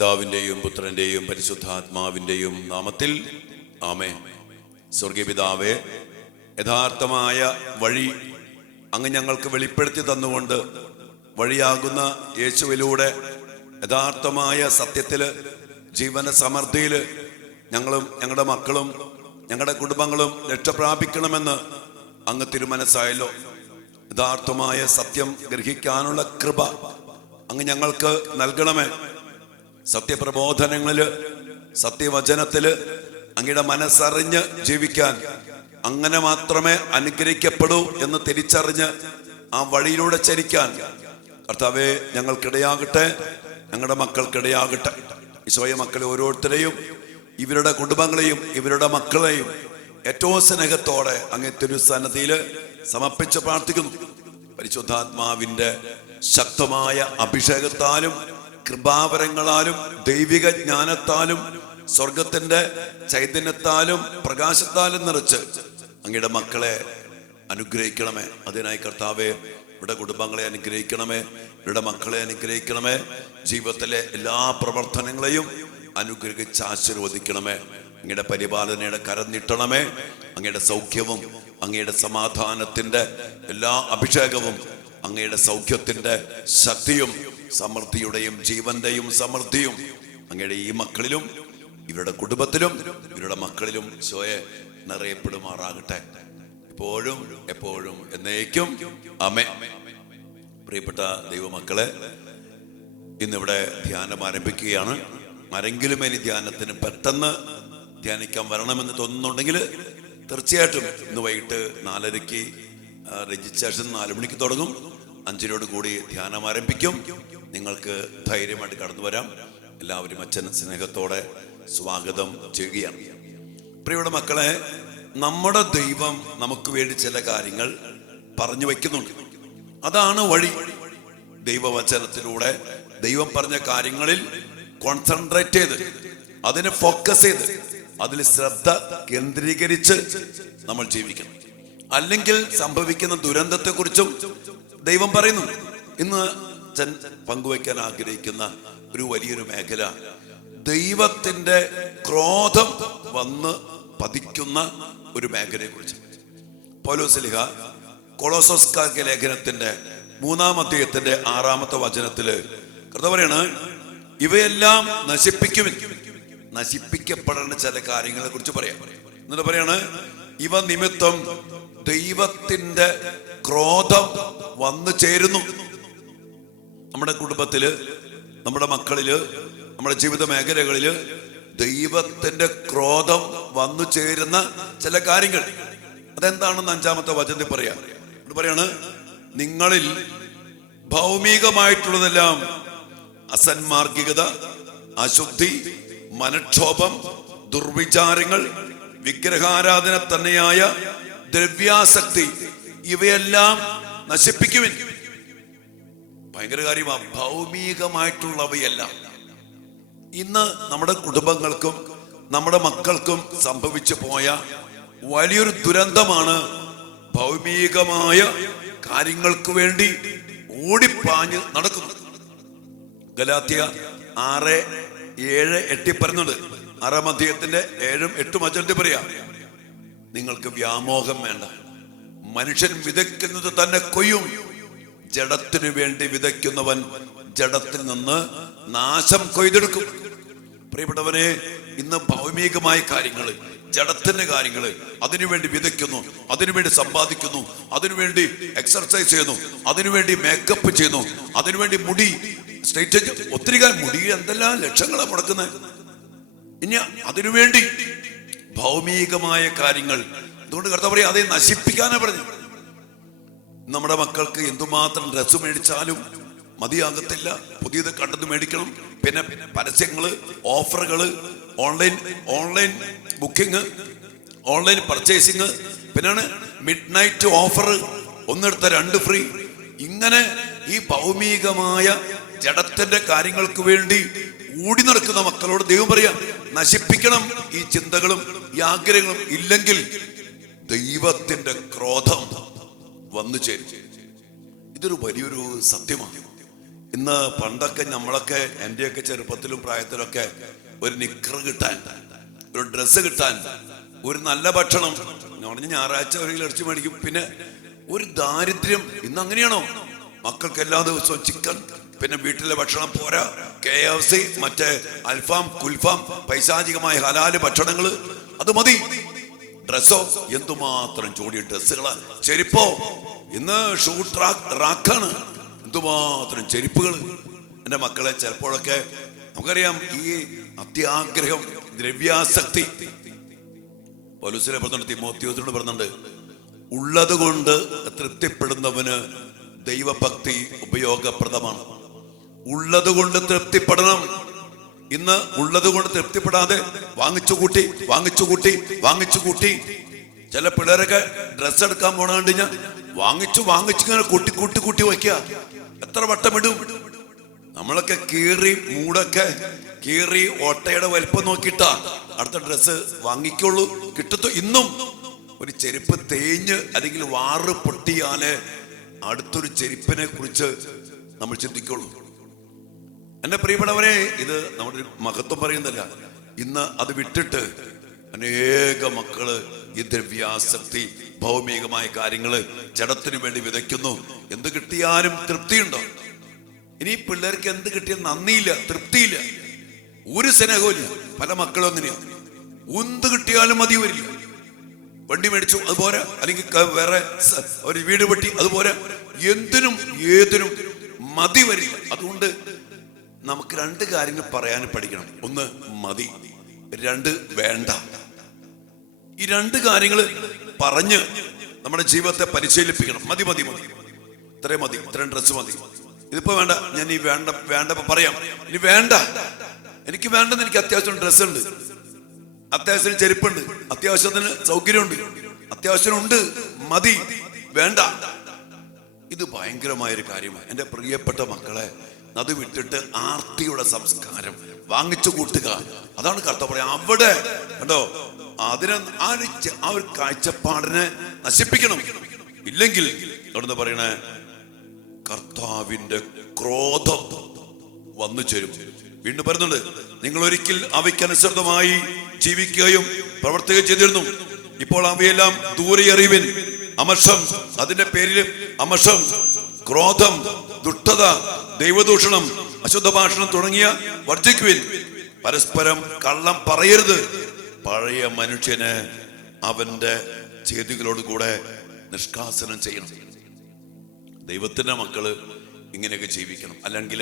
പിതാവിൻ്റെയും പുത്രൻ്റെയും പരിശുദ്ധാത്മാവിൻ്റെയും നാമത്തിൽ ആമേൻ. സ്വർഗീയ പിതാവേ, യഥാർത്ഥമായ വഴി അങ്ങ് ഞങ്ങൾക്ക് വെളിപ്പെടുത്തി തന്നുകൊണ്ട് വഴിയാകുന്ന യേശുവിലൂടെ യഥാർത്ഥമായ സത്യത്തിൽ ജീവന സമൃദ്ധിയിൽ ഞങ്ങളും ഞങ്ങളുടെ മക്കളും ഞങ്ങളുടെ കുടുംബങ്ങളും രക്ഷപ്രാപിക്കണമെന്ന് അങ്ങ് തിരുമനസ്സായല്ലോ. യഥാർത്ഥമായ സത്യം ഗ്രഹിക്കാനുള്ള കൃപ അങ്ങ് ഞങ്ങൾക്ക് നൽകണമേ. സത്യപ്രബോധനങ്ങളില് സത്യവചനത്തില് അങ്ങയുടെ മനസ്സറിഞ്ഞ് ജീവിക്കാൻ അങ്ങനെ മാത്രമേ അനുഗ്രഹിക്കപ്പെടൂ എന്ന് തിരിച്ചറിഞ്ഞ് ആ വഴിയിലൂടെ ചരിക്കാൻ കർത്താവേ ഞങ്ങൾക്കിടയാകട്ടെ, ഞങ്ങളുടെ മക്കൾക്കിടയാകട്ടെ. ഈശോയെ, മക്കളെ ഓരോരുത്തരെയും ഇവരുടെ കുടുംബങ്ങളെയും ഇവരുടെ മക്കളെയും ഏറ്റവും സ്നേഹത്തോടെ അങ്ങേ തിരുസന്നിധിയിൽ സമർപ്പിച്ച് പ്രാർത്ഥിക്കുന്നു. പരിശുദ്ധാത്മാവിന്റെ ശക്തമായ അഭിഷേകത്താലും കൃപാവരങ്ങളാലും ദൈവിക ജ്ഞാനത്താലും സ്വർഗത്തിന്റെ ചൈതന്യത്താലും പ്രകാശത്താലും നിറച്ച് അങ്ങയുടെ മക്കളെ അനുഗ്രഹിക്കണമേ. അതിനായി കർത്താവേ, ഇവിടെ കുടുംബങ്ങളെ അനുഗ്രഹിക്കണമേ, ഇവരുടെ മക്കളെ അനുഗ്രഹിക്കണമേ. ജീവിതത്തിലെ എല്ലാ പ്രവർത്തനങ്ങളെയും അനുഗ്രഹിച്ച് ആശീർവദിക്കണമേ. അങ്ങയുടെ പരിപാലനയുടെ കരം നീട്ടണമേ. അങ്ങയുടെ സൗഖ്യവും അങ്ങയുടെ സമാധാനത്തിന്റെ എല്ലാ അഭിഷേകവും അങ്ങയുടെ സൗഖ്യത്തിന്റെ ശക്തിയും സമൃദ്ധിയുടെയും ജീവന്റെയും സമൃദ്ധിയും അങ്ങയുടെ ഈ മക്കളിലും ഇവരുടെ കുടുംബത്തിലും ഇവരുടെ മക്കളിലും ഈശോയെ നിറയപ്പെടുമാറാകട്ടെ, ഇപ്പോഴും എപ്പോഴും എന്നേക്കും ആമേൻ. പ്രിയപ്പെട്ട ദൈവമക്കളെ, ഇന്നിവിടെ ധ്യാനം ആരംഭിക്കുകയാണ്. ആരെങ്കിലും ഇനി ധ്യാനത്തിന് പെട്ടെന്ന് ധ്യാനിക്കാൻ വരണമെന്ന് തോന്നുന്നുണ്ടെങ്കിൽ തീർച്ചയായിട്ടും ഇന്ന് വൈകിട്ട് 4:30 രജിസ്ട്രേഷൻ 4 മണിക്ക് തുടങ്ങും. 5 കൂടി ധ്യാനം ആരംഭിക്കും. നിങ്ങൾക്ക് ധൈര്യമായിട്ട് കടന്നു വരാം. എല്ലാവരും അച്ഛൻ സ്നേഹത്തോടെ സ്വാഗതം ചെയ്യുകയാണ്. പ്രിയപ്പെട്ട മക്കളെ, നമ്മുടെ ദൈവം നമുക്ക് വേണ്ടി ചില കാര്യങ്ങൾ പറഞ്ഞു വയ്ക്കുന്നുണ്ട്. അതാണ് വഴി. ദൈവവചനത്തിലൂടെ ദൈവം പറഞ്ഞ കാര്യങ്ങളിൽ കോൺസെൻട്രേറ്റ് ചെയ്ത് അതിനെ ഫോക്കസ് ചെയ്ത് അതിൽ ശ്രദ്ധ കേന്ദ്രീകരിച്ച് നമ്മൾ ജീവിക്കണം. അല്ലെങ്കിൽ സംഭവിക്കുന്ന ദുരന്തത്തെക്കുറിച്ചും ദൈവം പറയുന്നു. ഇന്ന് ഞാൻ പങ്കുവയ്ക്കാൻ ആഗ്രഹിക്കുന്ന ഒരു വലിയൊരു മേഖല ദൈവത്തിന്റെ ക്രോധം വന്ന് പതിക്കുന്ന ഒരു മേഖലയെ കുറിച്ച്. പൗലോസ് ശ്ലീഹ കൊളോസോസ്കാർക്ക് ലേഖനത്തിന്റെ 3-ാം അധ്യായത്തിന്റെ 6-ാമത്തെ വചനത്തില് കർത്താവ് പറയാണ്, ഇവയെല്ലാം നശിപ്പിക്കപ്പെടേണ്ട ചില കാര്യങ്ങളെ കുറിച്ച് പറയാം. എന്നിട്ട് പറയാണ്, ഇവ നിമിത്തം ദൈവത്തിന്റെ ക്രോധം വന്നു ചേരുന്നു. നമ്മുടെ കുടുംബത്തില്, നമ്മുടെ മക്കളില്, നമ്മുടെ ജീവിത മേഖലകളില് ദൈവത്തിന്റെ ക്രോധം വന്നു ചേരുന്ന ചില കാര്യങ്ങൾ. അതെന്താണെന്ന് 5-ാമത്തെ വചനത്തിൽ പറയാണ്, നിങ്ങളിൽ ഭൗമികമായിട്ടുള്ളതെല്ലാം അസന്മാർഗികത, അശുദ്ധി, മനക്ഷോഭം, ദുർവിചാരങ്ങൾ, വിഗ്രഹാരാധന തന്നെയായ ദ്രവ്യാസക്തി, ഇവയെല്ലാം നശിപ്പിക്കുവിൻ. ഭയങ്കര കാര്യമാണ്. ഭൗമികമായിട്ടുള്ളവയെല്ലാം ഇന്ന് നമ്മുടെ കുടുംബങ്ങൾക്കും നമ്മുടെ മക്കൾക്കും സംഭവിച്ചു പോയ വലിയൊരു ദുരന്തമാണ്. ഭൗമികമായ കാര്യങ്ങൾക്ക് വേണ്ടി ഓടിപ്പാഞ്ഞ് നടക്കുന്നു. ഗലാത്യ 6:7-8 പറയുന്നുണ്ട്. 6-ാം അധ്യായത്തിന്റെ 7-8 വചനത്തിൽ പറയാം, നിങ്ങൾക്ക് വ്യാമോഹം വേണ്ട. മനുഷ്യൻ വിതയ്ക്കുന്നത് തന്നെ കൊയ്യും. ജഡത്തിനു വേണ്ടി വിതയ്ക്കുന്നവൻ ജഡത്തിൽ നിന്ന് നാശം കൊയ്തെടുക്കും. പ്രിയപ്പെട്ടവനെ, ഇന്ന് ഭൗമികമായ കാര്യങ്ങള്, ജഡത്തിന്റെ കാര്യങ്ങള്, അതിനുവേണ്ടി വിതയ്ക്കുന്നു, അതിനുവേണ്ടി സമ്പാദിക്കുന്നു, അതിനുവേണ്ടി എക്സർസൈസ് ചെയ്യുന്നു, അതിനുവേണ്ടി മേക്കപ്പ് ചെയ്യുന്നു, അതിനുവേണ്ടി മുടി സ്ട്രെയിറ്റ്, ഒത്തിരി മുടി എന്തെല്ലാം ലക്ഷങ്ങളാണ് മുടക്കുന്നത്. ഇനി അതിനുവേണ്ടി ഭൗമികമായ കാര്യങ്ങൾ. അതുകൊണ്ട് കർത്താവ് പറയും, അതേ നശിപ്പിക്കാനാ പറഞ്ഞു. നമ്മുടെ മക്കൾക്ക് എന്തുമാത്രം ഡ്രസ്സ് മേടിച്ചാലും മതിയാകത്തില്ല. പുതിയത് കണ്ടത് മേടിക്കണം. പിന്നെ പരസ്യങ്ങള്, ഓഫറുകള്, ഓൺലൈൻ ബുക്കിംഗ്, ഓൺലൈൻ പർച്ചേസിങ്, പിന്നാണ് മിഡ് നൈറ്റ് ഓഫർ, 1 എടുത്ത 2 ഫ്രീ. ഇങ്ങനെ ഈ ഭൗമികമായ ജഡത്തിന്റെ കാര്യങ്ങൾക്ക് വേണ്ടി ഓടി നടക്കുന്ന മക്കളോട് ദൈവം പറയാ, നശിപ്പിക്കണം ഈ ചിന്തകളും ഈ ആഗ്രഹങ്ങളും. ഇല്ലെങ്കിൽ ദൈവത്തിന്റെ ക്രോധം വന്നു ചേരും. ഇതൊരു വലിയൊരു സത്യമാണ്. ഇന്ന് പണ്ടൊക്കെ നമ്മളൊക്കെ എൻ്റെയൊക്കെ ചെറുപ്പത്തിലും പ്രായത്തിലൊക്കെ ഒരു നിക്കർ കിട്ടാൻ, ഒരു ഡ്രസ്സ് കിട്ടാൻ, ഒരു നല്ല ഭക്ഷണം പറഞ്ഞ ഞായറാഴ്ച ഒരു ഇറച്ചി മേടിക്കും. പിന്നെ ഒരു ദാരിദ്ര്യം. ഇന്ന് അങ്ങനെയാണോ? മക്കൾക്ക് എല്ലാ ദിവസവും ചിക്കൻ, പിന്നെ വീട്ടിലെ ഭക്ഷണം പോരാ, KFC, മറ്റേ അൽഫാം, കുൽഫാം, പൈശാചികമായ ഹലാല് ഭക്ഷണങ്ങൾ, അത് മതി. ഡ്രസ്സോ എന്തുമാത്രം ജോഡി ഡ്രസ്സുകളാ. ചെരുപ്പോ ഇന്ന് ഷൂ റാക്കാണ്. എന്തുമാത്രം ചെരുപ്പുകൾ. എൻ്റെ മക്കളെ ചിലപ്പോഴൊക്കെ നമുക്കറിയാം ഈ അത്യാഗ്രഹം, ദ്രവ്യാസക്തി. പൗലോസിനെ പറഞ്ഞിട്ട് തിമോത്തിയോസിനോട് പറഞ്ഞിട്ടുണ്ട്, ഉള്ളത് കൊണ്ട് തൃപ്തിപ്പെടുന്നവന് ദൈവഭക്തി ഉപയോഗപ്രദമാണ്. ഉള്ളത് കൊണ്ട് തൃപ്തിപ്പെടണം. ഇന്ന് ഉള്ളത് കൊണ്ട് തൃപ്തിപ്പെടാതെ വാങ്ങിച്ചു കൂട്ടി. ചില പിള്ളേരൊക്കെ ഡ്രസ്സ് എടുക്കാൻ പോണ കണ്ടു കഴിഞ്ഞാൽ വാങ്ങിച്ചു ഇങ്ങനെ കൂട്ടി വയ്ക്കുക. എത്ര വട്ടം ഇടും? നമ്മളൊക്കെ മൂടൊക്കെ കീറി ഓട്ടയുടെ വലിപ്പം നോക്കിയിട്ടാ അടുത്ത ഡ്രസ്സ് വാങ്ങിക്കുള്ളൂ, കിട്ടത്തു. ഇന്നും ഒരു ചെരുപ്പ് തേഞ്ഞ് അല്ലെങ്കിൽ വാറ് പൊട്ടിയാലേ അടുത്തൊരു ചെരുപ്പിനെ കുറിച്ച് നമ്മൾ ചിന്തിക്കുള്ളൂ. എന്റെ പ്രിയപ്പെട്ടവരെ, ഇത് നമ്മുടെ ഒരു മഹത്വം പറയുന്നില്ല. ഇന്ന് അത് വിട്ടിട്ട് അനേക മക്കള് ഈ ദ്രവ്യാസക്തി, ഭൗമികമായ കാര്യങ്ങള്, ജഡത്തിന് വേണ്ടി വിതയ്ക്കുന്നു. എന്ത് കിട്ടിയാലും തൃപ്തിയുണ്ടോ? ഇനി പിള്ളേർക്ക് എന്ത് കിട്ടിയാലും നന്ദിയില്ല, തൃപ്തിയില്ല, ഒരു സ്നേഹമില്ല. പല മക്കളും അങ്ങനെയാണ്. എന്ത് കിട്ടിയാലും മതി വരില്ല. വണ്ടി മേടിച്ചു അതുപോലെ, അല്ലെങ്കിൽ വേറെ ഒരു വീട് വെട്ടി അതുപോലെ, എന്തിനും ഏതിനും മതി വരില്ല. അതുകൊണ്ട് നമുക്ക് രണ്ട് കാര്യങ്ങൾ പറയാൻ പഠിക്കണം. ഒന്ന് മതി, രണ്ട് വേണ്ട. ഈ രണ്ട് കാര്യങ്ങൾ പറഞ്ഞ് നമ്മുടെ ജീവിതത്തെ പരിശീലിപ്പിക്കണം. മതി, ഇത്രയും മതി, ഇത്രയും ഡ്രസ്സ് മതി, ഇതിപ്പോ വേണ്ട, ഞാൻ ഈ വേണ്ടപ്പോ പറയാം. ഇനി വേണ്ട, എനിക്ക് വേണ്ടെന്ന്, എനിക്ക് അത്യാവശ്യം ഡ്രസ്സ് ഉണ്ട്, അത്യാവശ്യത്തിന് ചെരുപ്പുണ്ട്, അത്യാവശ്യത്തിന് സൗകര്യമുണ്ട്, അത്യാവശ്യമുണ്ട്, മതി, വേണ്ട. ഇത് ഭയങ്കരമായൊരു കാര്യമാണ്. എൻ്റെ പ്രിയപ്പെട്ട മക്കളെ, അത് വിട്ടിട്ട് ആർത്തിയുടെ സംസ്കാരം, വാങ്ങിച്ചു കൂട്ടുക, അതാണ് കർത്താവ് പറയാം. അവിടെ കണ്ടോ, അതിനെ ആ ഒരു കാഴ്ചപ്പാടിനെ നശിപ്പിക്കണം. ഇല്ലെങ്കിൽ അവിടുന്ന് പറയണേ, കർത്താവിന്റെ ക്രോധം വന്നു ചേരും. വീണ്ടും പറയുന്നുണ്ട്, നിങ്ങൾ ഒരിക്കൽ അവയ്ക്കനുസൃതമായി ജീവിക്കുകയും പ്രവർത്തിക്കുകയും ചെയ്തിരുന്നു. ഇപ്പോൾ അവയെല്ലാം ദൂരെ എറിയുവിൻ. അമർഷം, അതിന്റെ പേരിൽ അമർഷം, ക്രോധം, ദുഷ്ടത, ദൈവദൂഷണം, അശുദ്ധ ഭാഷണം തുടങ്ങിയ വർജിക്കുവിൻ. പരസ്പരം കള്ളം പറയരുത്. പഴയ മനുഷ്യനെ അവന്റെ ചെയ്തികളോട് കൂടെ നിഷ്കാസനം ചെയ്യണം. ദൈവത്തിന്റെ മക്കള് ഇങ്ങനെയൊക്കെ ജീവിക്കണം. അല്ലെങ്കിൽ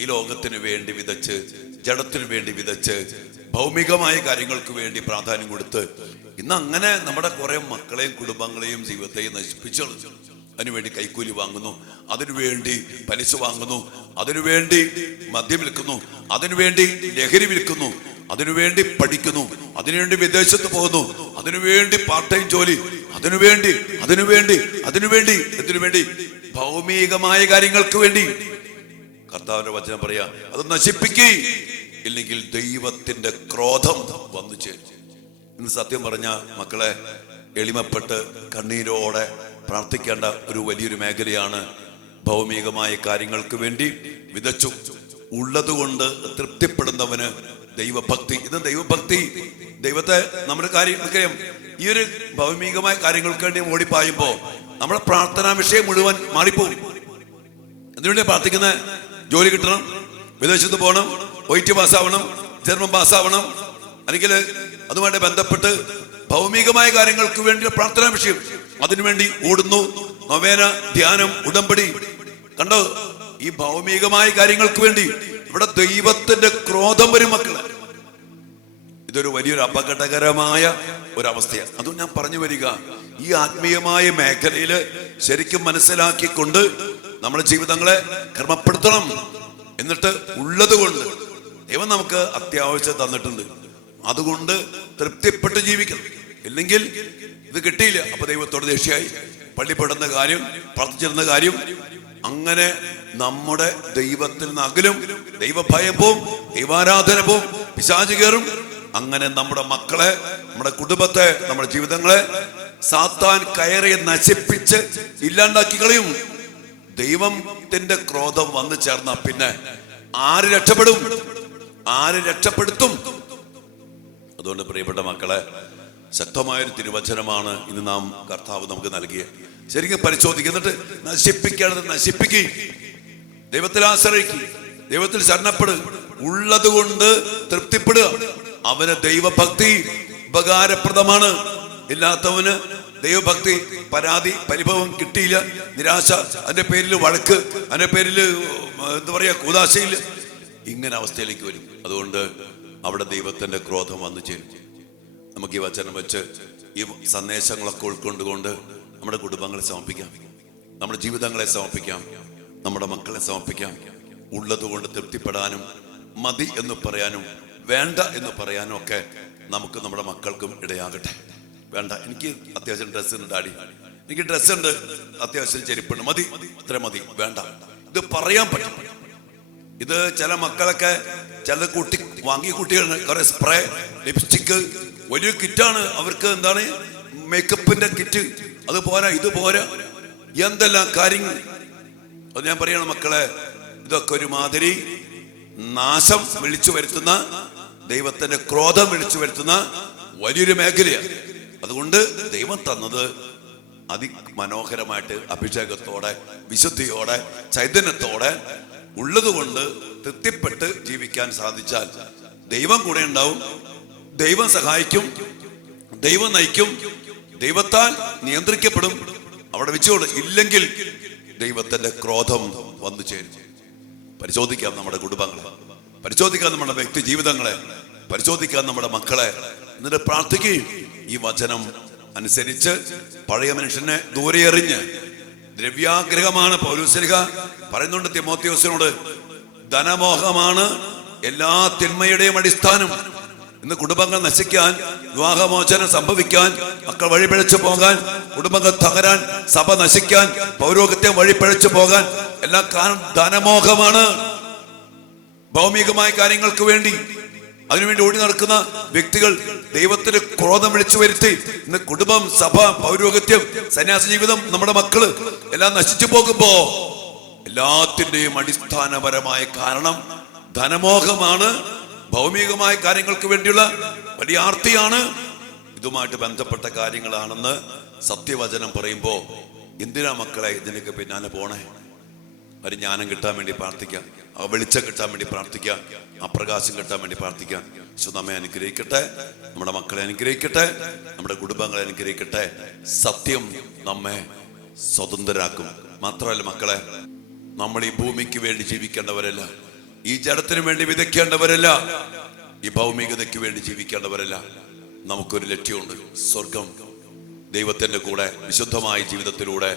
ഈ ലോകത്തിന് വേണ്ടി വിതച്ച്, ജഡത്തിന് വേണ്ടി വിതച്ച്, ഭൗമികമായ കാര്യങ്ങൾക്ക് വേണ്ടി പ്രാധാന്യം കൊടുത്ത് ഇന്ന് അങ്ങനെ നമ്മുടെ കുറെ മക്കളെയും കുടുംബങ്ങളെയും ജീവിതത്തെയും നശിപ്പിച്ചു. അതിനുവേണ്ടി കൈക്കൂലി വാങ്ങുന്നു, അതിനുവേണ്ടി പലിശ വാങ്ങുന്നു, അതിനുവേണ്ടി മദ്യം വിൽക്കുന്നു, അതിനുവേണ്ടി ലഹരി വിൽക്കുന്നു, അതിനുവേണ്ടി പഠിക്കുന്നു, അതിനുവേണ്ടി വിദേശത്ത് പോകുന്നു, അതിനുവേണ്ടി പാർട്ട് ടൈം ജോലി, അതിനുവേണ്ടി ഭൗമികമായ കാര്യങ്ങൾക്ക് വേണ്ടി. കർത്താവിന്റെ വചനം പറയാ, അത് നശിപ്പിക്കേ, ഇല്ലെങ്കിൽ ദൈവത്തിന്റെ ക്രോധം വന്നു ചേരും. ഇന്ന് സത്യം പറഞ്ഞ മക്കളെ, എളിമപ്പെട്ട് കണ്ണീരോടെ പ്രാർത്ഥിക്കേണ്ട ഒരു വലിയൊരു മേഖലയാണ് ഭൗമികമായ കാര്യങ്ങൾക്ക് വേണ്ടി വിതച്ചു. ഉള്ളത് കൊണ്ട് തൃപ്തിപ്പെടുന്നവന് ദൈവഭക്തി. ഇത് ദൈവഭക്തി, ദൈവത്തെ നമ്മുടെ കാര്യം, ഈ ഒരു ഭൗമികമായ കാര്യങ്ങൾക്ക് വേണ്ടി ഓടിപ്പായുമ്പോ നമ്മുടെ പ്രാർത്ഥനാ വിഷയം മുഴുവൻ മാറിപ്പോകും. എന്തിനുവേണ്ടി പ്രാർത്ഥിക്കുന്നത്? ജോലി കിട്ടണം, വിദേശത്ത് പോകണം, OIT പാസ്സാവണം, ജർമ്മൻ പാസ്സാവണം, അല്ലെങ്കിൽ അതുമായിട്ട് ബന്ധപ്പെട്ട് ഭൗമികമായ കാര്യങ്ങൾക്ക് വേണ്ടി പ്രാർത്ഥനാ വിഷയം, അതിനുവേണ്ടി ഓടുന്നു. നൊവേന, ധ്യാനം, ഉടമ്പടി. കണ്ടോ, ഈ ഭൗമികമായ കാര്യങ്ങൾക്ക് വേണ്ടി ഇവിടെ ദൈവത്തിന്റെ ക്രോധം വരും മക്കളെ. ഇതൊരു വലിയൊരു അപകടകരമായ ഒരവസ്ഥയാണ്. അതും ഞാൻ പറഞ്ഞു വരിക, ഈ ആത്മീയമായ മേഖലയിൽ ശരിക്കും മനസ്സിലാക്കിക്കൊണ്ട് നമ്മുടെ ജീവിതങ്ങളെ ക്രമപ്പെടുത്തണം. എന്നിട്ട് ഉള്ളത് കൊണ്ട്, ദൈവം നമുക്ക് അത്യാവശ്യം തന്നിട്ടുണ്ട്, അതുകൊണ്ട് തൃപ്തിപ്പെട്ട് ജീവിക്കണം. ഇല്ലെങ്കിൽ ഇത് കിട്ടിയില്ല, അപ്പൊ ദൈവത്തോട് ദേഷ്യമായി, പള്ളിപ്പെടുന്ന കാര്യം, പ്രാർത്ഥിച്ചിരുന്ന കാര്യം, അങ്ങനെ നമ്മുടെ ദൈവത്തിൽ നിന്ന് അകലും, ദൈവഭയം പോവും, ദൈവാരാധന പോവും, പിശാച് കയറും. അങ്ങനെ നമ്മുടെ മക്കളെ, നമ്മുടെ കുടുംബത്തെ, നമ്മുടെ ജീവിതങ്ങളെ സാത്താൻ കയറി നശിപ്പിച്ച് ഇല്ലാണ്ടാക്കി കളയും. ദൈവത്തിന്റെ ക്രോധം വന്നു ചേർന്ന പിന്നെ ആര് രക്ഷപ്പെടും? ആര് രക്ഷപ്പെടുത്തും? അതുകൊണ്ട് പ്രിയപ്പെട്ട മക്കളെ, ശക്തമായൊരു തിരുവചനമാണ് ഇന്ന് നാം കർത്താവ് നമുക്ക് നൽകിയ. ശരിക്കും പരിശോധിക്കുന്നിട്ട് നശിപ്പിക്കേണ്ടത് നശിപ്പിക്കുക, ദൈവത്തിൽ ആശ്രയിക്കുക, ദൈവത്തിൽ ശരണപ്പെടുക, ഉള്ളത് കൊണ്ട് തൃപ്തിപ്പെടുക. അവന് ദൈവഭക്തി ഉപകാരപ്രദമാണ്. ഇല്ലാത്തവന് ദൈവഭക്തി, പരാതി, പരിഭവം, കിട്ടിയില്ല, നിരാശ, അതിന്റെ പേരിൽ വഴക്ക്, അതിന്റെ പേരിൽ എന്താ പറയാ, കൂതാശയില്ല, ഇങ്ങനെ അവസ്ഥയിലേക്ക് വരും. അതുകൊണ്ട് അവിടെ ദൈവത്തിന്റെ ക്രോധം വന്നു ചേരും. നമുക്ക് ഈ വചനം വെച്ച് ഈ സന്ദേശങ്ങളൊക്കെ ഉൾക്കൊണ്ടുകൊണ്ട് നമ്മുടെ കുടുംബങ്ങളെ സമർപ്പിക്കാം, നമ്മുടെ ജീവിതങ്ങളെ സമർപ്പിക്കാം, നമ്മുടെ മക്കളെ സമർപ്പിക്കാം. ഉള്ളത് കൊണ്ട് തൃപ്തിപ്പെടാനും മതി എന്ന് പറയാനും വേണ്ട എന്ന് പറയാനും ഒക്കെ നമുക്ക് നമ്മുടെ മക്കൾക്കും ഇടയാകട്ടെ. വേണ്ട, എനിക്ക് അത്യാവശ്യം ഡ്രസ്സ് ഉണ്ട് ഡാഡി, എനിക്ക് ഡ്രസ്സ് ഉണ്ട്, അത്യാവശ്യം ചെരുപ്പുണ്ട്, മതി, ഇത്ര മതി, വേണ്ട, ഇത് പറയാൻ പറ്റും. ഇത് ചില മക്കളൊക്കെ ചില കുട്ടികൾ കുറെ സ്പ്രേ, ലിപ്സ്റ്റിക്ക്, വലിയ കിറ്റാണ് അവർക്ക്. എന്താണ് മേക്കപ്പിന്റെ കിറ്റ്, അത് പോരാ, ഇത് പോരാ, എന്തെല്ലാം കാര്യങ്ങൾ. അത് ഞാൻ പറയണം മക്കളെ, ഇതൊക്കെ ഒരു മാതിരി നാശം വിളിച്ചു വരുത്തുന്ന, ദൈവത്തിന്റെ ക്രോധം വിളിച്ചു വരുത്തുന്ന വലിയൊരു മേഖലയാണ്. അതുകൊണ്ട് ദൈവം തന്നത് അതിമനോഹരമായിട്ട് അഭിഷേകത്തോടെ, വിശുദ്ധിയോടെ, ചൈതന്യത്തോടെ, ഉള്ളത് കൊണ്ട് തൃപ്തിപ്പെട്ട് ജീവിക്കാൻ സാധിച്ചാൽ ദൈവം കൂടെ ഉണ്ടാവും, ദൈവം സഹായിക്കും, ദൈവം നയിക്കും, ദൈവത്താൽ നിയന്ത്രിക്കപ്പെടും. അവിടെ വെച്ചോളൂ. ഇല്ലെങ്കിൽ ദൈവത്തിന്റെ ക്രോധം വന്നു ചേരും. പരിശോധിക്കാം നമ്മുടെ കുടുംബങ്ങളെ, പരിശോധിക്കാം നമ്മുടെ വ്യക്തി ജീവിതങ്ങളെ, പരിശോധിക്കാം നമ്മുടെ മക്കളെ. എന്നിട്ട് പ്രാർത്ഥിക്കുകയും ഈ വചനം അനുസരിച്ച് പഴയ മനുഷ്യനെ ദൂരെ എറിഞ്ഞ്, ദ്രവ്യാഗ്രഹമാണ് പൗലോസ്ലീഹ പറയുന്നുണ്ട് തിമോത്തിയോസിനോട്, ധനമോഹമാണ് എല്ലാ തിന്മയുടെയും അടിസ്ഥാനം. ഇന്ന് കുടുംബങ്ങൾ നശിക്കാൻ, വിവാഹമോചനം സംഭവിക്കാൻ, മക്കൾ വഴിപിഴച്ചു പോകാൻ, കുടുംബങ്ങൾ തകരാൻ, സഭ നശിക്കാൻ, പൗരോഹിത്യം വഴിപിഴച്ചു പോകാൻ എല്ലാ കാരണം ധനമോഹമാണ്. ഭൗമികമായ കാര്യങ്ങൾക്ക് വേണ്ടി അതിനുവേണ്ടി ഓടി നടക്കുന്ന വ്യക്തികൾ ദൈവത്തിന്റെ ക്രോധം വിളിച്ചു വരുത്തി ഇന്ന് കുടുംബം, സഭ, പൗരോഹിത്യം, സന്യാസ ജീവിതം, നമ്മുടെ മക്കള് എല്ലാം നശിച്ചു പോകുമ്പോ എല്ലാത്തിന്റെയും അടിസ്ഥാനപരമായ കാരണം ധനമോഹമാണ്, ഭൗമികമായ കാര്യങ്ങൾക്ക് വേണ്ടിയുള്ള വലിയ ആർത്തിയാണ്. ഇതുമായിട്ട് ബന്ധപ്പെട്ട കാര്യങ്ങളാണെന്ന് സത്യവചനം പറയുമ്പോ എന്തിനാ മക്കളെ ഇതിനൊക്കെ പിന്നാലെ പോണേ? ഒരു ജ്ഞാനം കിട്ടാൻ വേണ്ടി പ്രാർത്ഥിക്കാം, ആ വെളിച്ചം കിട്ടാൻ വേണ്ടി പ്രാർത്ഥിക്കാം, ആ പ്രകാശം കിട്ടാൻ വേണ്ടി പ്രാർത്ഥിക്കാം. ഈശോ നമ്മെ അനുഗ്രഹിക്കട്ടെ, നമ്മുടെ മക്കളെ അനുഗ്രഹിക്കട്ടെ, നമ്മുടെ കുടുംബങ്ങളെ അനുഗ്രഹിക്കട്ടെ. സത്യം നമ്മെ സ്വതന്ത്രരാക്കും. മാത്രമല്ല മക്കളെ, നമ്മൾ ഈ ഭൂമിക്ക് വേണ്ടി ജീവിക്കേണ്ടവരല്ല, ഈ ജഡത്തിന് വേണ്ടി വിതയ്ക്കേണ്ടവരല്ല, ഈ ഭൗമികതയ്ക്ക് വേണ്ടി ജീവിക്കേണ്ടവരല്ല. നമുക്കൊരു ലക്ഷ്യമുണ്ട്, സ്വർഗം. ദൈവത്തിന്റെ കൂടെ വിശുദ്ധമായ ജീവിതത്തിലൂടെ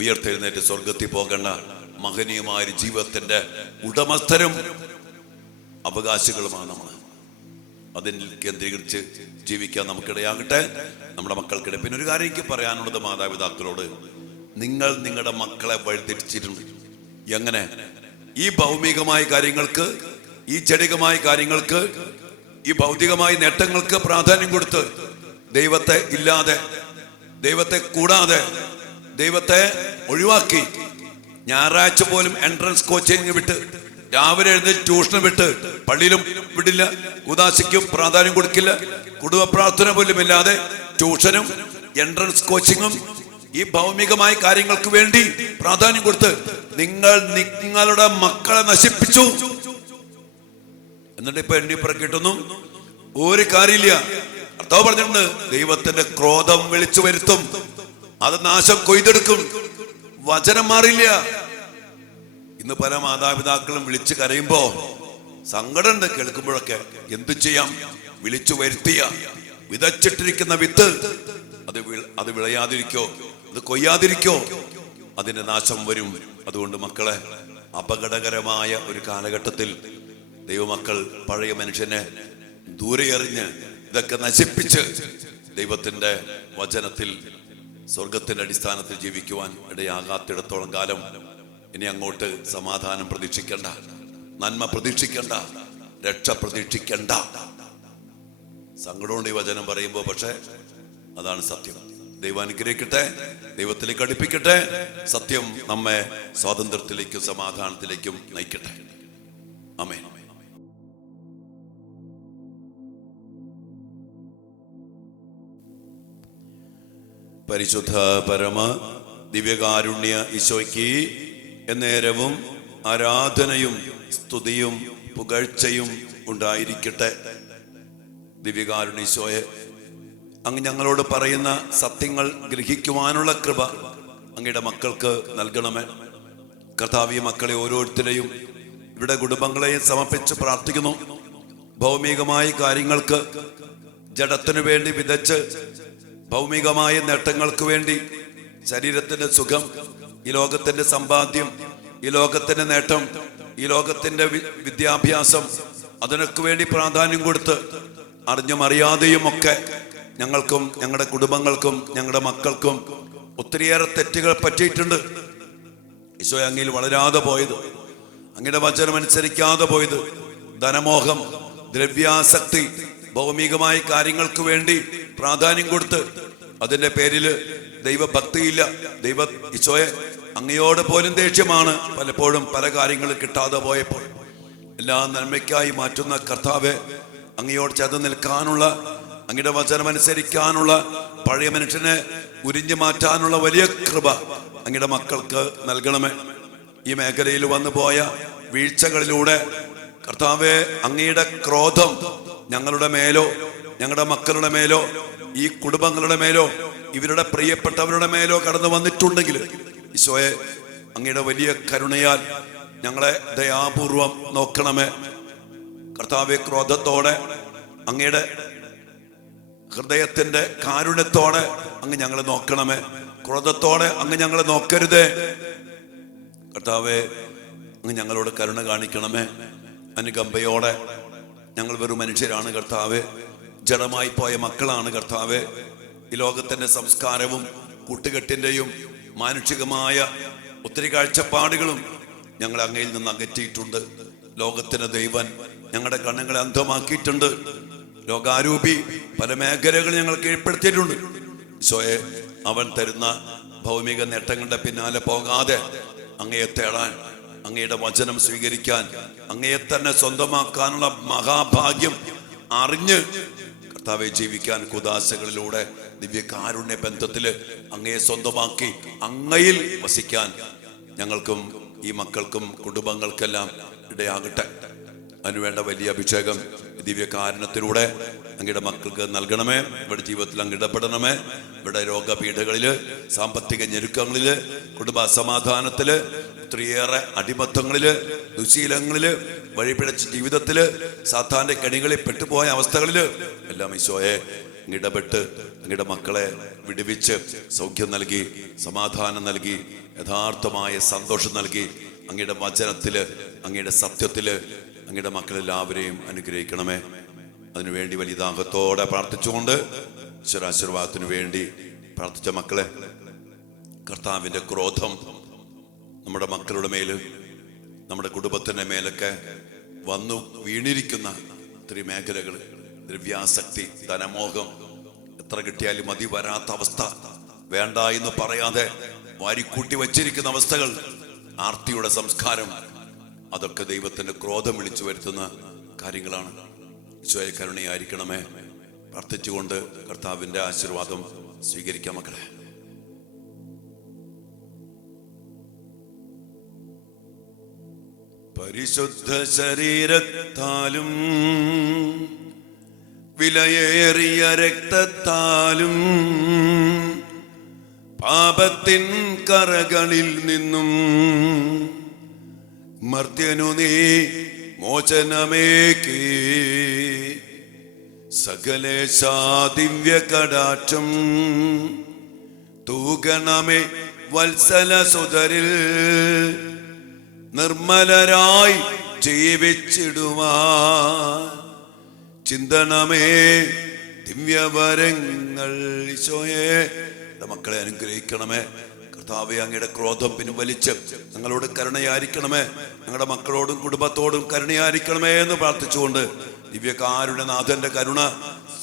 ഉയർത്തെഴുന്നേറ്റ് സ്വർഗത്തിൽ പോകേണ്ട മഹനീയമായ ജീവിതത്തിന്റെ ഉടമസ്ഥരും അവകാശികളുമാണ് നമ്മൾ. അതിൽ കേന്ദ്രീകരിച്ച് ജീവിക്കാൻ നമുക്കിടയാകട്ടെ, നമ്മുടെ മക്കൾക്കിടെ. പിന്നെ ഒരു കാര്യം എനിക്ക് പറയാനുള്ളത് മാതാപിതാക്കളോട്, നിങ്ങൾ നിങ്ങളുടെ മക്കളെ വഴിതെറ്റിച്ചിട്ടുണ്ട്. എങ്ങനെ? ഈ ഭൗമികമായ കാര്യങ്ങൾക്ക്, ഈ ജഡികമായ കാര്യങ്ങൾക്ക്, ഈ ഭൗതികമായ നേട്ടങ്ങൾക്ക് പ്രാധാന്യം കൊടുത്ത് ദൈവത്തെ ഇല്ലാതെ, ദൈവത്തെ കൂടാതെ, ദൈവത്തെ ഒഴിവാക്കി, ഞായറാഴ്ച പോലും എൻട്രൻസ് കോച്ചിങ് വിട്ട്, രാവിലെ എഴുന്നേറ്റ് ട്യൂഷന് വിട്ട്, പള്ളിയിലും വിടില്ല, ഉദാശിക്കും പ്രാധാന്യം കൊടുക്കില്ല, കുടുംബ പ്രാർത്ഥന പോലും ഇല്ലാതെ ട്യൂഷനും എൻട്രൻസ് കോച്ചിങ്ങും ഈ ഭൗമികമായ കാര്യങ്ങൾക്ക് വേണ്ടി പ്രാധാന്യം കൊടുത്ത് നിങ്ങൾ നിങ്ങളുടെ മക്കളെ നശിപ്പിച്ചു. എന്നിട്ട് ഇപ്പൊ എണ്ണിപ്പറക്കിട്ടൊന്നും ഒരു കാര്യമില്ല. കർത്താവ് പറഞ്ഞിട്ടുണ്ട്, ദൈവത്തിന്റെ ക്രോധം വിളിച്ചു വരുത്തും, അത് നാശം കൊയ്തെടുക്കും, വചനം മാറില്ല. ഇന്ന് പല മാതാപിതാക്കളും വിളിച്ചു കരയുമ്പോ സങ്കടമുണ്ട് കേൾക്കുമ്പോഴൊക്കെ. എന്തു ചെയ്യാം? വിളിച്ചു വരുത്തിയ വിതച്ചിട്ടിരിക്കുന്ന വിത്ത് അത് വിളയാതിരിക്കോ, അത് കൊയ്യാതിരിക്കോ, അതിന്റെ നാശം വരും. അതുകൊണ്ട് മക്കളെ, അപകടകരമായ ഒരു കാലഘട്ടത്തിൽ ദൈവമക്കൾ പഴയ മനുഷ്യനെ ദൂരെ എറിഞ്ഞ് ഇതൊക്കെ നശിപ്പിച്ച് ദൈവത്തിന്റെ വചനത്തിൽ, സ്വർഗത്തിന്റെ അടിസ്ഥാനത്തിൽ ജീവിക്കുവാൻ ഇടയാകാത്തിടത്തോളം കാലം ഇനി അങ്ങോട്ട് സമാധാനം പ്രതീക്ഷിക്കണ്ട, നന്മ പ്രതീക്ഷിക്കണ്ട, രക്ഷ പ്രതീക്ഷിക്കണ്ട. സങ്കടമുണ്ട് ഈ വചനം പറയുമ്പോ, പക്ഷെ അതാണ് സത്യം. ദൈവം അനുഗ്രഹിക്കട്ടെ, ദൈവത്തിലേക്ക് അടുപ്പിക്കട്ടെ. സത്യം നമ്മെ സ്വാതന്ത്ര്യത്തിലേക്കും സമാധാനത്തിലേക്കും നയിക്കട്ടെ. ആമേൻ. പരിശുദ്ധ പരമ ദിവ്യകാരുണ്യ ഈശോയ്ക്ക് എന്നേരവും ആരാധനയും സ്തുതിയും പുകഴ്ചയും ഉണ്ടായിരിക്കട്ടെ. ദിവ്യകാരുണ്യ ഈശോയെ, അങ്ങ് ഞങ്ങളോട് പറയുന്ന സത്യങ്ങൾ ഗ്രഹിക്കുവാനുള്ള കൃപ അങ്ങയുടെ മക്കൾക്ക് നൽകണമേ. കർത്താവേ, മക്കളെ ഓരോരുത്തരെയും ഇവിടെ കുടുംബങ്ങളെയും സമർപ്പിച്ച് പ്രാർത്ഥിക്കുന്നു. ഭൗമികമായ കാര്യങ്ങൾക്ക് ജഡത്തിനു വേണ്ടി വിതച്ച് ഭൗമികമായ നേട്ടങ്ങൾക്ക് വേണ്ടി ശരീരത്തിന്റെ സുഖം, ഈ ലോകത്തിന്റെ സമ്പാദ്യം, ഈ ലോകത്തിന്റെ നേട്ടം, ഈ ലോകത്തിന്റെ വിദ്യാഭ്യാസം, അതിനൊക്കെ വേണ്ടി പ്രാധാന്യം കൊടുത്ത് അറിഞ്ഞും അറിയാതെയും ഒക്കെ ഞങ്ങൾക്കും ഞങ്ങളുടെ കുടുംബങ്ങൾക്കും ഞങ്ങളുടെ മക്കൾക്കും ഒത്തിരിയേറെ തെറ്റുകൾ പറ്റിയിട്ടുണ്ട്. ഈശോ, അങ്ങയിൽ വളരാതെ പോയത്, അങ്ങയുടെ വചനം അനുസരിക്കാതെ പോയത്, ധനമോഹം, ദ്രവ്യാസക്തി, ഭൗമികമായ കാര്യങ്ങൾക്ക് വേണ്ടി പ്രാധാന്യം കൊടുത്ത് അതിന്റെ പേരിൽ ദൈവഭക്തിയില്ല. ഈശോയെ, അങ്ങയോട് പോലും ദേഷ്യമാണ് പലപ്പോഴും പല കാര്യങ്ങളും കിട്ടാതെ പോയപ്പോൾ. എല്ലാ നന്മയ്ക്കായി മാറ്റുന്ന കർത്താവെ, അങ്ങയോട് ചേർന്ന് നിൽക്കാനുള്ള, അങ്ങയുടെ വചനം അനുസരിക്കാനുള്ള, പഴയ മനുഷ്യനെ ഉരിഞ്ഞു മാറ്റാനുള്ള വലിയ കൃപ അങ്ങയുടെ മക്കൾക്ക് നൽകണമേ. ഈ മേഖലയിൽ വന്നു പോയ വീഴ്ചകളിലൂടെ കർത്താവെ, അങ്ങയുടെ ക്രോധം ഞങ്ങളുടെ മേലോ, ഞങ്ങളുടെ മക്കളുടെ മേലോ, ഈ കുടുംബങ്ങളുടെ മേലോ, ഇവരുടെ പ്രിയപ്പെട്ടവരുടെ മേലോ കടന്നു വന്നിട്ടുണ്ടെങ്കിൽ ഈശോയെ, അങ്ങയുടെ വലിയ കരുണയാൽ ഞങ്ങളെ ദയാപൂർവം നോക്കണമേ. കർത്താവെ, ക്രോധത്തോടെ, അങ്ങയുടെ ഹൃദയത്തിന്റെ കാരുണ്യത്തോടെ അങ്ങ് ഞങ്ങളെ നോക്കണമേ. ക്രോധത്തോടെ അങ്ങ് ഞങ്ങളെ നോക്കരുതേ. കർത്താവെ, അങ്ങ് ഞങ്ങളോട് കരുണ കാണിക്കണമേ. അനുകമ്പയോടെ, ഞങ്ങൾ വെറും മനുഷ്യരാണ് കർത്താവെ, ജഡമായി പോയ മക്കളാണ് കർത്താവെ. ഈ ലോകത്തിന്റെ സംസ്കാരവും കൂട്ടുകെട്ടിന്റെയും മാനുഷികമായ ഒത്തിരി കാഴ്ചപ്പാടുകളും ഞങ്ങൾ അങ്ങയിൽ നിന്ന് അകറ്റിയിട്ടുണ്ട്. ലോകത്തിന് ദൈവൻ ഞങ്ങളുടെ കണ്ണുകളെ അന്ധമാക്കിയിട്ടുണ്ട്. ലോകാരൂപി പല മേഖലകൾ ഞങ്ങൾ കീഴ്പ്പെടുത്തിയിട്ടുണ്ട്. ഈശോയെ, അവൻ തരുന്ന ഭൗമിക നേട്ടങ്ങളുടെ പിന്നാലെ പോകാതെ അങ്ങയെ തേടാൻ, അങ്ങയുടെ വചനം സ്വീകരിക്കാൻ, അങ്ങയെ തന്നെ സ്വന്തമാക്കാനുള്ള മഹാഭാഗ്യം അറിഞ്ഞ് കർത്താവെ ജീവിക്കാൻ, കുദാശകളിലൂടെ ദിവ്യകാരുണ്യ ബന്ധത്തില് അങ്ങയെ സ്വന്തമാക്കി അങ്ങയിൽ വസിക്കാൻ ഞങ്ങൾക്കും ഈ മക്കൾക്കും കുടുംബങ്ങൾക്കെല്ലാം ഇടയാകട്ടെ. അതിനുവേണ്ട വലിയ അഭിഷേകം ദിവ്യകാരുണ്യത്തിലൂടെ അങ്ങയുടെ മക്കൾക്ക് നൽകണമേ. ഇവിടെ ജീവിതത്തിൽ അങ്ങ് ഇടപെടണമേ. ഇവിടെ രോഗപീഠകളില്, സാമ്പത്തിക ഞെരുക്കങ്ങളില്, കുടുംബ അസമാധാനത്തില്, ഒത്തിരിയേറെ അടിമത്തങ്ങളില്, ദുശീലങ്ങളില്, വഴിപിഴച്ച ജീവിതത്തില്, സാത്താന്റെ കെണികളിൽ പെട്ടുപോയ അവസ്ഥകളില് എല്ലാം ഈശോയെ ഇടപെട്ട് അങ്ങയുടെ മക്കളെ വിടുവിച്ച് സൗഖ്യം നൽകി, സമാധാനം നൽകി, യഥാർത്ഥമായ സന്തോഷം നൽകി, അങ്ങയുടെ വചനത്തില്, അങ്ങയുടെ സത്യത്തില് അങ്ങയുടെ മക്കളെല്ലാവരെയും അനുഗ്രഹിക്കണമേ. അതിനുവേണ്ടി വലിയ ദാഹത്തോടെ പ്രാർത്ഥിച്ചുകൊണ്ട് ഈശ്വരാശീർവാദത്തിനു വേണ്ടി പ്രാർത്ഥിച്ച മക്കളെ, കർത്താവിന്റെ ക്രോധം നമ്മുടെ മക്കളുടെ മേല്, നമ്മുടെ കുടുംബത്തിന്റെ മേലൊക്കെ വന്നു വീണിരിക്കുന്ന ഒത്തിരി മേഖലകൾ, ദ്രവ്യാസക്തി, ധനമോഹം, എത്ര കിട്ടിയാലും മതി വരാത്ത അവസ്ഥ, വേണ്ട എന്ന് പറയാതെ വാരിക്കൂട്ടി വച്ചിരിക്കുന്ന അവസ്ഥകൾ, ആർത്തിയുടെ സംസ്കാരം, അതൊക്കെ ദൈവത്തിന്റെ ക്രോധം വിളിച്ചു വരുത്തുന്ന കാര്യങ്ങളാണ്. ഈശോയെ, കരുണയായിരിക്കണമേ. പ്രാർത്ഥിച്ചുകൊണ്ട് കർത്താവിന്റെ ആശീർവാദം സ്വീകരിക്കാം മക്കളെ. പരിശുദ്ധ ശരീരത്താലും വിലയേറിയ രക്തത്താലും പാപത്തിൻ കറകളിൽ നിന്നും മർത്യനു നീ മോചനമേകി, സകലേശാ ദിവ്യ കടാക്ഷം തൂകണമേ വത്സല സുതരിൽ, നിർമ്മലരായി ജീവിച്ചിടുവാൻ ചിന്തണമേ ദിവ്യവരങ്ങൾ. ഈശോയെ, മക്കളെ അനുഗ്രഹിക്കണമേ. കർത്താവേ, അങ്ങയുടെ ക്രോധം പിൻവലിച്ച് ഞങ്ങളോട് കരുണയായിരിക്കണമേ. ഞങ്ങളുടെ മക്കളോടും കുടുംബത്തോടും കരുണയായിരിക്കണമേ എന്ന് പ്രാർത്ഥിച്ചുകൊണ്ട് ദിവ്യകാരുണ്യനാഥന്റെ കരുണ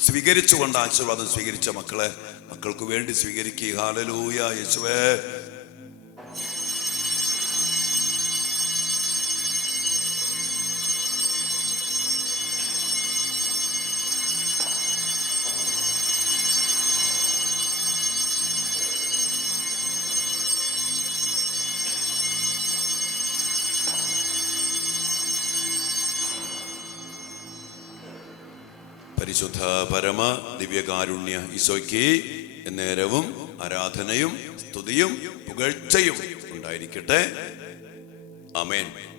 സ്വീകരിച്ചുകൊണ്ട് ആശീർവാദം സ്വീകരിച്ച മക്കളെ മക്കൾക്ക് വേണ്ടി സ്വീകരിക്കുക. ഹല്ലേലൂയ യേശുവേ. പരിശുദ്ധ പരമ ദിവ്യകാരുണ്യ ഈശോയ്ക്ക് എന്നേരവും ആരാധനയും സ്തുതിയും പുകഴ്ചയും ഉണ്ടായിരിക്കട്ടെ. ആമേൻ.